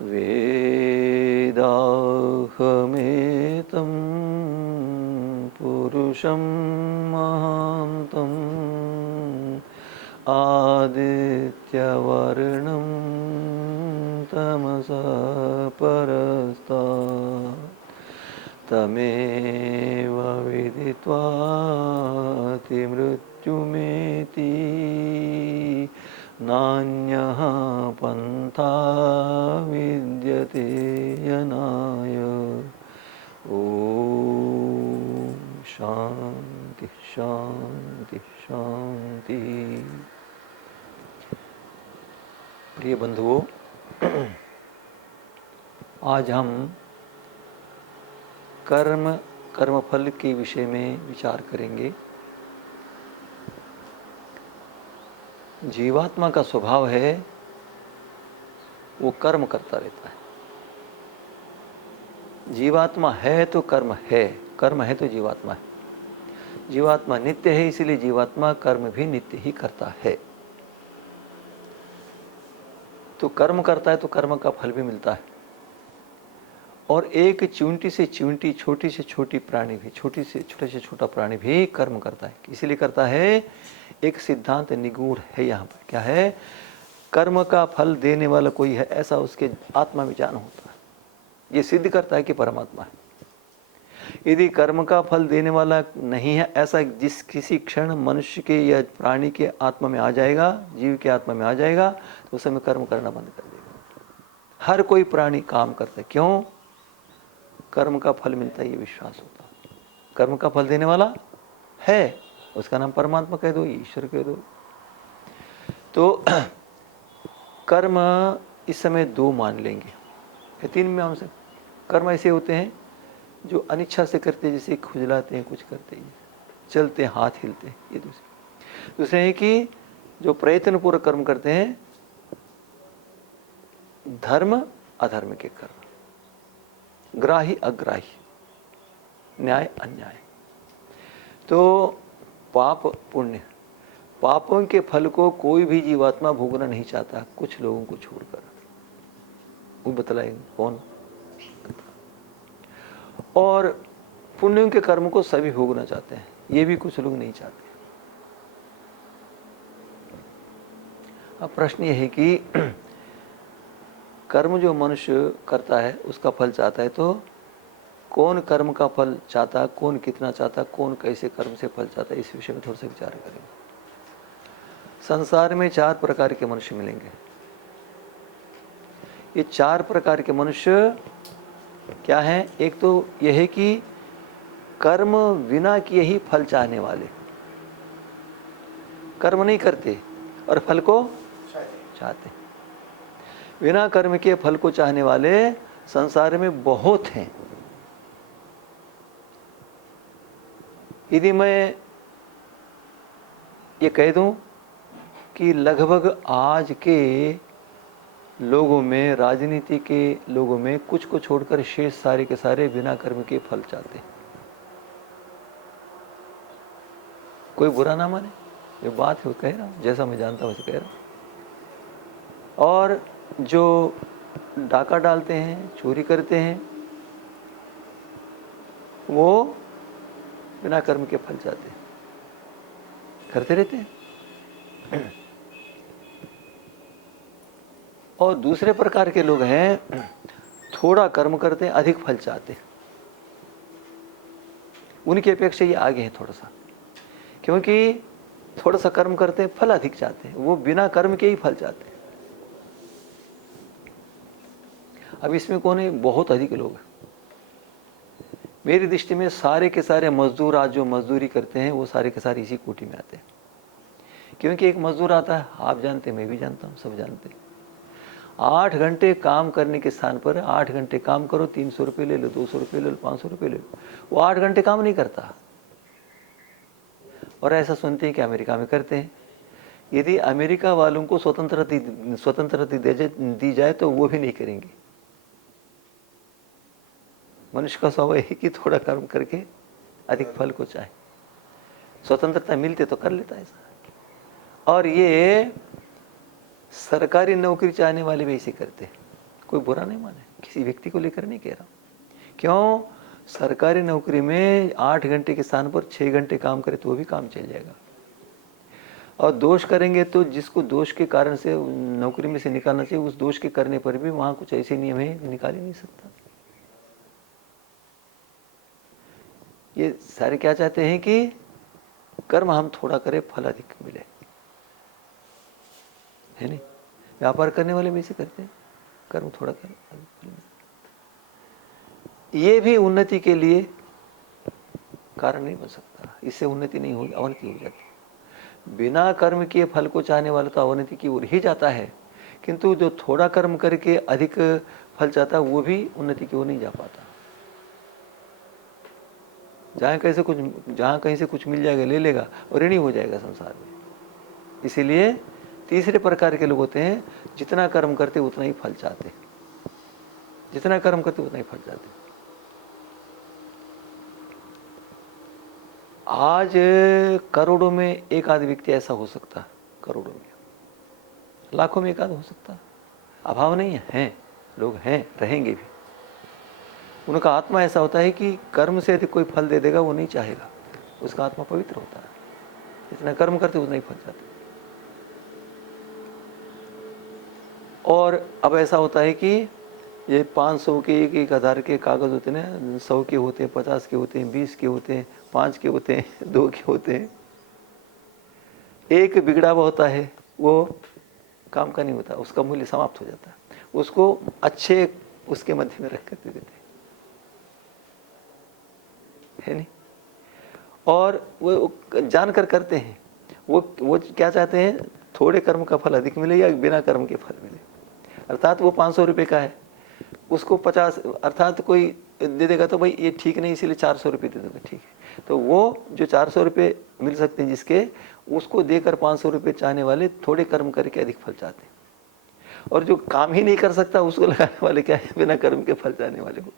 वेदाहमेतं पुरुषं महान्तं आदित्यवर्णं तमसा परस्तात् तमेव विदित्वाति मृत्युमेति नान्यः पन्था विद्यते यनाय। ओम शांति शांति शांति। प्रिय बंधुओं, आज हम कर्मफल के विषय में विचार करेंगे। जीवात्मा का स्वभाव है वो कर्म करता रहता है। जीवात्मा है तो कर्म है, कर्म है तो जीवात्मा है। जीवात्मा नित्य है, इसलिए जीवात्मा कर्म भी नित्य ही करता है। तो कर्म करता है तो कर्म का फल भी मिलता है। और एक चींटी से चींटी, छोटी से छोटी प्राणी भी, छोटे से छोटा प्राणी भी कर्म करता है। इसलिए करता है, एक सिद्धांत निगूढ़ है यहाँ पर। क्या है? कर्म का फल देने वाला कोई है ऐसा उसके आत्मा में ज्ञान होता है। ये सिद्ध करता है कि परमात्मा है। यदि कर्म का फल देने वाला नहीं है ऐसा जिस किसी क्षण मनुष्य के या प्राणी के आत्मा में आ जाएगा, जीव के आत्मा में आ जाएगा, तो उस समय कर्म करना बंद कर देगा। हर कोई प्राणी काम करता है। क्यों? कर्म का फल मिलता है, ये विश्वास होता है। कर्म का फल देने वाला है, उसका नाम परमात्मा कह दो, ईश्वर कह दो। तो कर्म इस समय दो मान लेंगे या तीन में हमसे। कर्म ऐसे होते हैं जो अनिच्छा से करते, जैसे खुजलाते हैं, कुछ करते हैं, चलते हैं, हाथ हिलते हैं, ये दूसरे हैं कि जो प्रयत्न पूर्वक कर्म करते हैं, धर्म अधर्म के कर्म, ग्राही अग्राही, न्याय अन्याय। तो पाप पुण्य, पापों के फल को कोई भी जीवात्मा भोगना नहीं चाहता, कुछ लोगों को छोड़कर। वो बतलाएंगे कौन। और पुण्यों के कर्म को सभी भोगना चाहते हैं, ये भी कुछ लोग नहीं चाहते। अब प्रश्न यह है कि कर्म जो मनुष्य करता है उसका फल चाहता है, तो कौन कर्म का फल चाहता, कौन कितना चाहता, कौन कैसे कर्म से फल चाहता है, इस विषय में थोड़ा सा विचार करेंगे। संसार में 4 प्रकार के मनुष्य मिलेंगे। ये 4 प्रकार के मनुष्य क्या हैं? एक तो यह है कि कर्म बिना किए ही फल चाहने वाले, कर्म नहीं करते और फल को चाहते। बिना कर्म के फल को चाहने वाले संसार में बहुत हैं। यदि मैं ये कह दूं कि लगभग आज के लोगों में, राजनीति के लोगों में, कुछ को छोड़कर शेष सारे के सारे बिना कर्म के फल चाहते हैं। कोई बुरा ना माने, ये बात है, कह रहा हूं, जैसा मैं जानता हूं वैसे कह रहा हूं। और जो डाका डालते हैं, चोरी करते हैं, वो बिना कर्म के फल चाहते हैं, करते रहते हैं। और दूसरे प्रकार के लोग हैं, थोड़ा कर्म करते हैं, अधिक फल चाहते हैं। उनकी अपेक्षा ये आगे है थोड़ा सा, क्योंकि थोड़ा सा कर्म करते हैं, फल अधिक चाहते हैं, वो बिना कर्म के ही फल चाहते हैं। अब इसमें कौन है? बहुत अधिक लोग हैं। मेरी दृष्टि में सारे के सारे मजदूर आज जो मजदूरी करते हैं वो सारे के सारे इसी कोटि में आते हैं। क्योंकि एक मजदूर आता है, आप जानते, मैं भी जानता हूँ, सब जानते हैं, 8 घंटे काम करने के स्थान पर 8 घंटे काम करो, 300 रुपये ले लो, 200 रुपये ले लो, 500 रुपये ले लो। वो 8 घंटे काम नहीं करता। और ऐसा सुनते हैं कि अमेरिका में करते हैं। यदि अमेरिका वालों को स्वतंत्रता दी जाए तो वो भी नहीं करेंगे। मनुष्य का स्वभाव है कि थोड़ा कर्म करके अधिक फल को चाहे। स्वतंत्रता मिलते तो कर लेता है ऐसा। और ये सरकारी नौकरी चाहने वाले भी ऐसे करते हैं। कोई बुरा नहीं माने, किसी व्यक्ति को लेकर नहीं कह रहा। क्यों? सरकारी नौकरी में 8 घंटे के स्थान पर 6 घंटे काम करे तो भी काम चल जाएगा। और दोष करेंगे तो जिसको दोष के कारण से नौकरी में से निकालना चाहिए, उस दोष के करने पर भी वहां कुछ ऐसे नियम है, निकाल ही नहीं सकता। ये सारे क्या चाहते हैं कि कर्म हम थोड़ा करें, फल अधिक मिले, है नहीं? व्यापार करने वाले भी ऐसे करते हैं, कर्म थोड़ा करें, फल मिले। ये भी उन्नति के लिए कारण नहीं बन सकता, इससे उन्नति नहीं होगी, अवनति हो जाती। बिना कर्म किए फल को चाहने वाला तो अवनति की ओर ही जाता है, किंतु जो थोड़ा कर्म करके अधिक फल चाहता है वो भी उन्नति की ओर नहीं जा पाता। जहाँ कहीं से कुछ मिल जाएगा ले लेगा और ऋणी हो जाएगा संसार में। इसीलिए तीसरे प्रकार के लोग होते हैं, जितना कर्म करते उतना ही फल चाहते, जितना कर्म करते उतना ही फल चाहते। आज करोड़ों में एक आध व्यक्ति ऐसा हो सकता है, करोड़ों में, लाखों में एक आध हो सकता है। अभाव नहीं है, हैं लोग, हैं, रहेंगे भी। उनका आत्मा ऐसा होता है कि कर्म से यदि कोई फल दे देगा वो नहीं चाहेगा, उसका आत्मा पवित्र होता है। जितना कर्म करते उतना ही फल चाहते। और अब ऐसा होता है कि ये 500 के, 1,000 के कागज होते हैं, 100 के होते हैं, 50 के होते हैं, 20 के होते हैं, 5 के होते हैं, 2 के होते हैं। एक बिगड़ा हुआ होता है, वो काम का नहीं होता, उसका मूल्य समाप्त हो जाता है। उसको अच्छे उसके मध्य में रख कर दे देते है नहीं। और वो जानकर करते हैं, वो क्या चाहते हैं, थोड़े कर्म का फल अधिक मिले या बिना कर्म के फल मिले। अर्थात वो 500 रुपये का है, उसको 50, अर्थात कोई दे देगा तो भाई ये ठीक नहीं, इसीलिए 400 रुपये दे दूंगा, ठीक है। तो वो जो 400 रुपये मिल सकते हैं जिसके, उसको देकर 500 रुपये चाहने वाले थोड़े कर्म करके अधिक फल चाहते हैं। और जो काम ही नहीं कर सकता उसको लगाने वाले क्या है, बिना कर्म के फल चाहने वाले हो।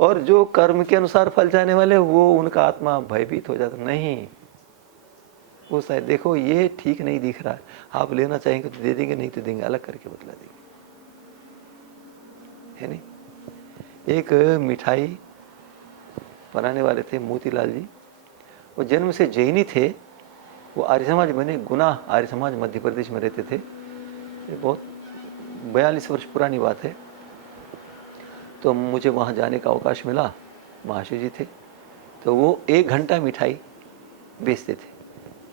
और जो कर्म के अनुसार फल चाहने वाले, वो उनका आत्मा भयभीत हो जाता, नहीं वो शायद देखो ये ठीक नहीं दिख रहा है, आप लेना चाहेंगे तो दे देंगे, नहीं तो देंगे, अलग करके बतला देंगे, है नहीं। एक मिठाई बनाने वाले थे मोतीलाल जी, वो जन्म से जैनी थे। वो आर्य समाज बने, गुना आर्य समाज मध्य प्रदेश में रहते थे। ये बहुत 42 वर्ष पुरानी बात है। तो मुझे वहाँ जाने का अवकाश मिला, महाशय जी थे, तो वो 1 घंटा मिठाई बेचते थे।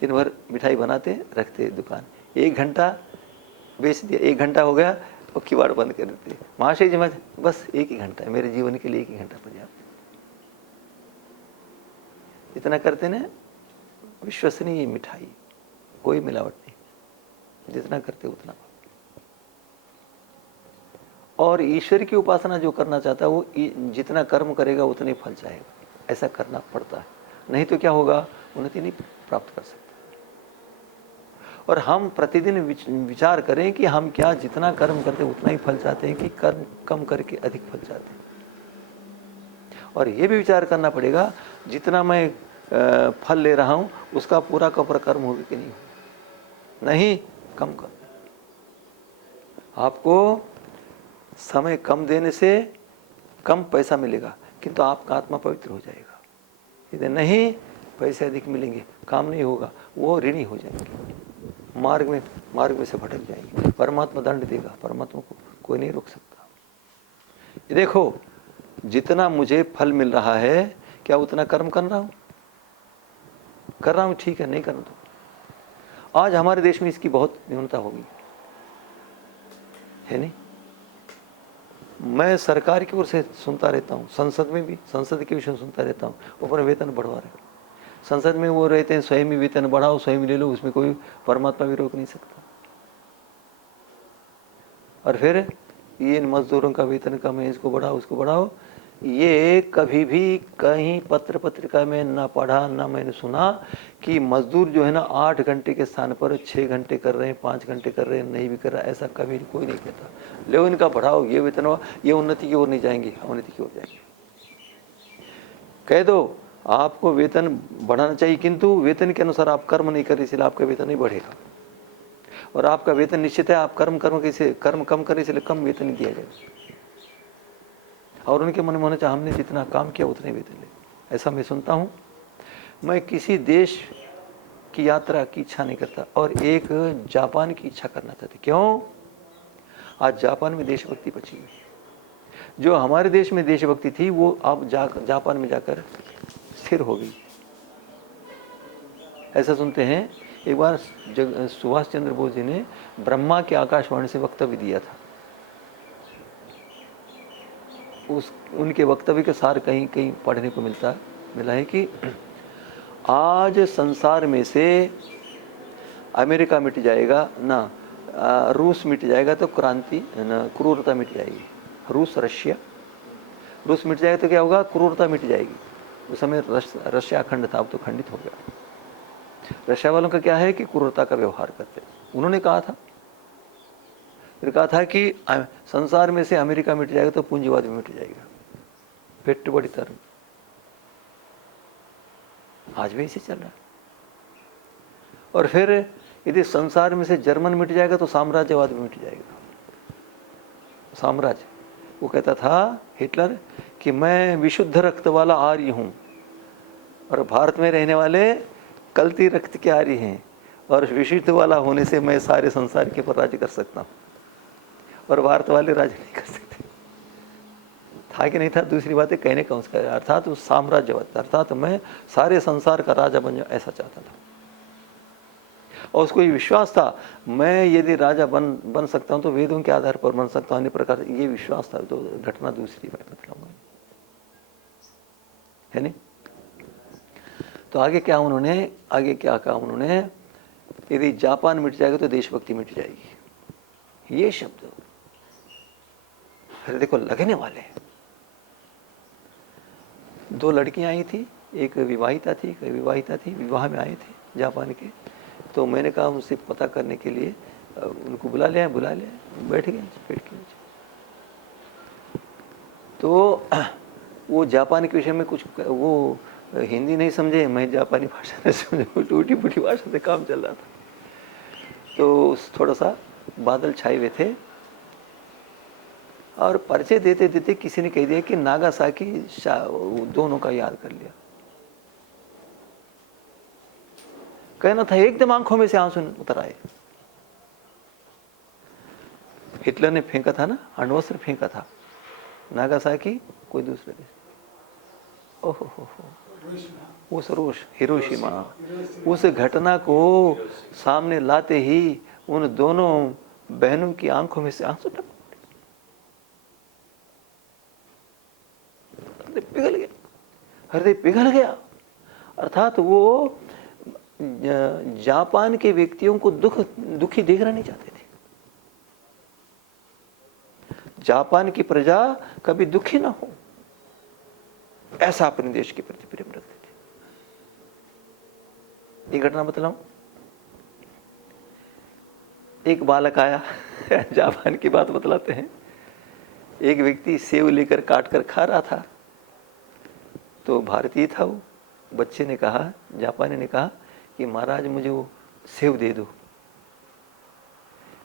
दिन भर मिठाई बनाते रखते दुकान, 1 घंटा बेच दिया, 1 घंटा हो गया वो किवाड़ बंद कर देते। महाशय जी मैं बस 1 ही घंटा है, मेरे जीवन के लिए 1 ही घंटा पर्याप्त। इतना करते ना, विश्वसनीय मिठाई, कोई मिलावट नहीं, जितना करते उतना। और ईश्वर की उपासना जो करना चाहता है वो जितना कर्म करेगा उतना ही फल चाहेगा, ऐसा करना पड़ता है, नहीं तो क्या होगा, उन्नति नहीं प्राप्त कर सकता। और हम प्रतिदिन विचार करें कि हम क्या जितना कर्म करते उतना ही फल चाहते हैं कि कर्म कम करके अधिक फल चाहते हैं। और ये भी विचार करना पड़ेगा जितना मैं फल ले रहा हूं उसका पूरा का पूरा कर्म होगा कि नहीं, नहीं कम कर। आपको समय कम देने से कम पैसा मिलेगा किंतु आपका आत्मा पवित्र हो जाएगा। यदि नहीं पैसे अधिक मिलेंगे, काम नहीं होगा, वो ऋणी हो जाएंगे, मार्ग में से भटक जाएंगे, परमात्मा दंड देगा, परमात्मा को कोई नहीं रोक सकता। ये देखो जितना मुझे फल मिल रहा है क्या उतना कर्म कर रहा हूं, ठीक है, नहीं करना तो। आज हमारे देश में इसकी बहुत न्यूनता होगी, है नहीं। मैं सरकार की ओर से सुनता रहता हूँ, संसद में भी, संसद के विषय सुनता रहता हूँ, ऊपर वेतन बढ़वा रहे। संसद में वो रहते हैं स्वयं ही वेतन बढ़ाओ, स्वयं ले लो, उसमें कोई परमात्मा भी रोक नहीं सकता। और फिर ये मजदूरों का वेतन कम है, इसको बढ़ाओ उसको बढ़ाओ। ये कभी भी कहीं पत्र पत्रिका में ना पढ़ा ना मैंने सुना कि मजदूर जो है ना 8 घंटे के स्थान पर 6 घंटे कर रहे हैं, 5 घंटे कर रहे हैं, नहीं भी कर रहा, ऐसा कभी कोई नहीं कहता। ले इनका बढ़ाओ, ये वेतन हो, ये उन्नति की ओर नहीं जाएंगे, अवनति की ओर जाएंगे। कह दो आपको वेतन बढ़ाना चाहिए किंतु वेतन के अनुसार आप कर्म नहीं कर रहे, इसलिए आपका वेतन नहीं बढ़ेगा। और आपका वेतन निश्चित है, आप कर्म कम करें इसलिए कम वेतन ही दिया जाएगा। और उनके मन में होना चाहिए हमने जितना काम किया उतने वेतन ले। ऐसा मैं सुनता हूँ। मैं किसी देश की यात्रा की इच्छा नहीं करता और एक जापान की इच्छा करना चाहते। क्यों? आज जापान में देशभक्ति बची हुई। जो हमारे देश में देशभक्ति थी वो अब जापान में जाकर स्थिर हो गई। ऐसा सुनते हैं, एक बार सुभाष चंद्र बोस जी ने ब्रह्मा के आकाशवाणी से वक्तव्य दिया था। उनके वक्तव्य के सार कहीं कहीं पढ़ने को मिला है कि आज संसार में से अमेरिका मिट जाएगा ना, रूस मिट जाएगा तो क्रांति ना, क्रूरता मिट जाएगी। रूस मिट जाएगा तो क्या होगा? क्रूरता मिट जाएगी। उस समय रशिया अखंड था, अब तो खंडित हो गया। रशिया वालों का क्या है कि क्रूरता का व्यवहार करते। उन्होंने कहा था, फिर कहा था कि संसार में से अमेरिका मिट जाएगा तो पूंजीवाद भी मिट जाएगा। पेट्टुबड़ी तरह आज भी इसे चल रहा है। और फिर यदि संसार में से जर्मन मिट जाएगा तो साम्राज्यवाद भी मिट जाएगा। साम्राज्य, वो कहता था हिटलर कि मैं विशुद्ध रक्त वाला आर्य हूं और भारत में रहने वाले कल्ती रक्त के आर्य हैं, और विशुद्ध वाला होने से मैं सारे संसार के ऊपर राज्य कर सकता हूं और भारत वाले राज्य नहीं कर सकते। था कि नहीं था? दूसरी बात है कहने का उसका, अर्थात उस साम्राज्यवाद, अर्थात मैं सारे संसार का राजा बन जाऊं, ऐसा चाहता था। और उसको ये विश्वास था मैं यदि राजा बन सकता हूं तो वेदों के आधार पर बन सकता हूं, अन्य प्रकार ये विश्वास था। तो घटना दूसरी मैं बताऊंगा, है नहीं? तो आगे क्या कहा उन्होंने? यदि जापान मिट जाएगा तो देशभक्ति मिट जाएगी। ये शब्द हृदय को लगने वाले हैं। 2 लड़कियां आई थी, एक विवाहिता थी, विवाह में आए थे जापान के। तो मैंने कहा उनसे पता करने के लिए, उनको बुला लिया, बैठ गए पेड़ के नीचे। तो वो जापान के विषय में कुछ, वो हिंदी नहीं समझे, मैं जापानी भाषा नहीं समझे, टूटी फूटी भाषा से काम चल रहा था। तो थोड़ा सा बादल छाए हुए थे और परिचय देते देते किसी ने कह दिया कि नागासाकी, दोनों का याद कर लिया। कहना था एकदम आंखों में से आंसू उतर आए। हिटलर ने फेंका था ना, अण्वस्त्र फेंका था, नागासाकी कोई दूसरे देश। ओहो हो, उस हिरोशिमा, उस घटना को सामने लाते ही उन दोनों बहनों की आंखों में से आंसू टपक पड़े। हृदय पिघल गया। अर्थात वो जापान के व्यक्तियों को दुखी देखना नहीं चाहते थे। जापान की प्रजा कभी दुखी ना हो, ऐसा अपने देश के प्रति प्रेम रखते थे। एक घटना बतलाऊं। एक बालक आया, जापान की बात बतलाते हैं। एक व्यक्ति सेव लेकर काट कर खा रहा था, तो भारतीय था वो। बच्चे ने कहा, जापानी ने कहा कि महाराज मुझे वो सेव दे दो।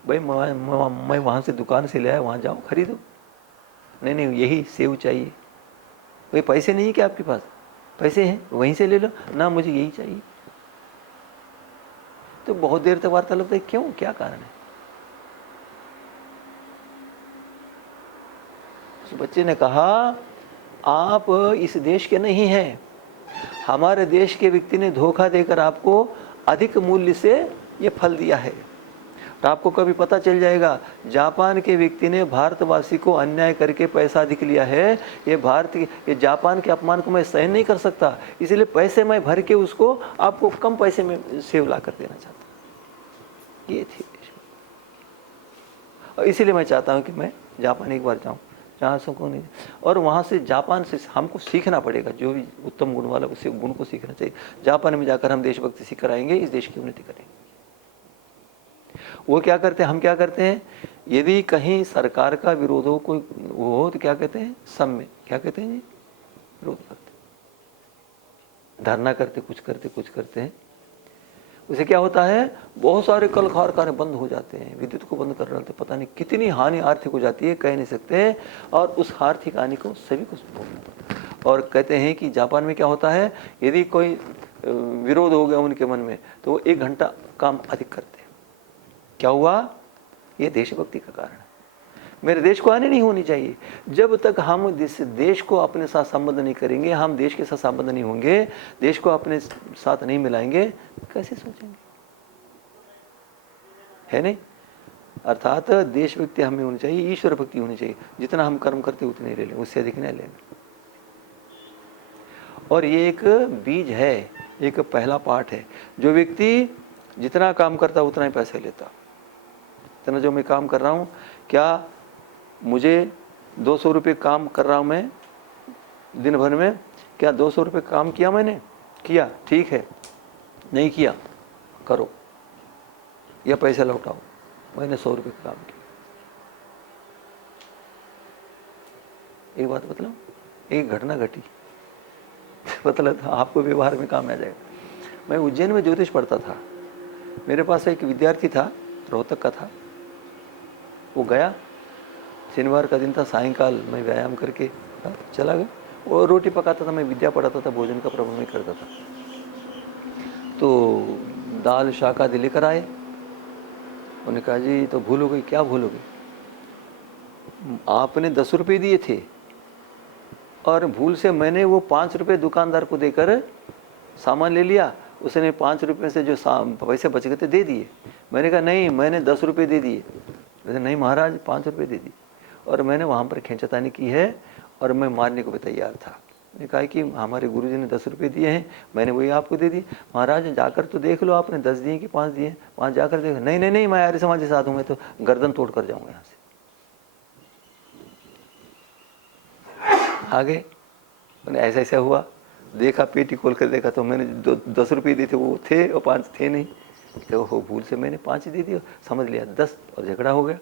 भाई मैं वहां से दुकान से ले आया, वहां जाओ खरीदो। नहीं यही सेव चाहिए। भाई पैसे नहीं है क्या आपके पास? पैसे हैं, वहीं से ले लो ना, मुझे यही चाहिए। तो बहुत देर तक वार्तालाप है, क्यों, क्या कारण है? उस बच्चे ने कहा आप इस देश के नहीं हैं, हमारे देश के व्यक्ति ने धोखा देकर आपको अधिक मूल्य से ये फल दिया है। तो आपको कभी पता चल जाएगा, जापान के व्यक्ति ने भारतवासी को अन्याय करके पैसा अधिक लिया है। ये जापान के अपमान को मैं सहन नहीं कर सकता, इसलिए पैसे मैं भर के उसको आपको कम पैसे में सेव ला कर देना चाहता। ये थी, और इसीलिए मैं चाहता हूँ कि मैं जापान एक बार जाऊँ, जहाँ को नहीं, और वहाँ से जापान से हमको सीखना पड़ेगा। जो भी उत्तम गुण वाला उसे गुण को सीखना चाहिए। जापान में जाकर हम देशभक्ति सीख कर आएंगे, इस देश की उन्नति करेंगे। वो क्या करते हैं, हम क्या करते हैं? यदि कहीं सरकार का विरोध हो, कोई वो हो, तो क्या कहते हैं? सम्य, क्या कहते हैं जी? विरोध करते, धरना करते, कुछ करते हैं। उसे क्या होता है, बहुत सारे कल कारखाने बंद हो जाते हैं, विद्युत को बंद कर डालते, पता नहीं कितनी हानि आर्थिक हो जाती है, कह नहीं सकते। और उस आर्थिक हानि को सभी को भोगना पड़ता है। और कहते हैं कि जापान में क्या होता है, यदि कोई विरोध हो गया उनके मन में तो वो 1 घंटा काम अधिक करते हैं। क्या हुआ, ये देशभक्ति का कारण है। मेरे देश को हानि नहीं होनी चाहिए। जब तक हम देश को अपने साथ संबंध नहीं करेंगे, हम देश के साथ संबंध नहीं होंगे, देश को अपने साथ नहीं मिलाएंगे, कैसे सोचेंगे, है नहीं। अर्थात देशभक्ति हमें होनी चाहिए, ईश्वर भक्ति होनी चाहिए। जितना हम कर्म करते उतने ले लें, उससे अधिक नहीं लेंगे। और ये एक बीज है, एक पहला पाठ है। जो व्यक्ति जितना काम करता उतना ही पैसे लेता। इतना जो मैं काम कर रहा हूँ, क्या मुझे 200 रुपये काम कर रहा हूँ मैं दिन भर में, क्या 200 रुपये काम किया मैंने, किया, ठीक है, नहीं किया, करो या पैसा लौटाओ, मैंने 100 रुपये काम किया। एक बात बतलाऊं, एक घटना घटी, मतलब आपको व्यवहार में काम आ जाएगा। मैं उज्जैन में ज्योतिष पढ़ता था। मेरे पास एक विद्यार्थी था, रोहतक का था। वो गया, शनिवार का दिन था, सायंकाल मैं व्यायाम करके चला गया। वो रोटी पकाता था, मैं विद्या पढ़ाता था, भोजन का प्रबंध मैं करता था। तो दाल शाक आदि लेकर आए। उन्होंने कहा जी तो भूल हो गई। क्या भूल हो गई, आपने 10 रुपये दिए थे और भूल से मैंने वो 5 रुपये दुकानदार को देकर सामान ले लिया। उसने 5 रुपये से जो पैसे बच गए थे दे दिए। मैंने कहा नहीं, मैंने 10 रुपये दे दिए। नहीं महाराज, 5 रुपये दे दिए। और मैंने वहाँ पर खींचतानी की है और मैं मारने को भी तैयार था। मैंने कहा कि हमारे गुरुजी ने 10 रुपये दिए हैं, मैंने वही आपको दे दिए। महाराज जाकर तो देख लो, आपने 10 दिए कि 5 दिए। वहाँ जाकर देखो, नहीं नहीं नहीं, मैं आर्य समाज के साथ हूँ, मैं तो गर्दन तोड़ कर जाऊँगा यहाँ से। आगे ऐसा ऐसा हुआ, देखा, पेटी खोल कर देखा तो मैंने 10 रुपये दिए थे, वो थे और 5 थे नहीं। तो वो भूल से मैंने 5 दे दिया, समझ लिया 10, और झगड़ा हो गया।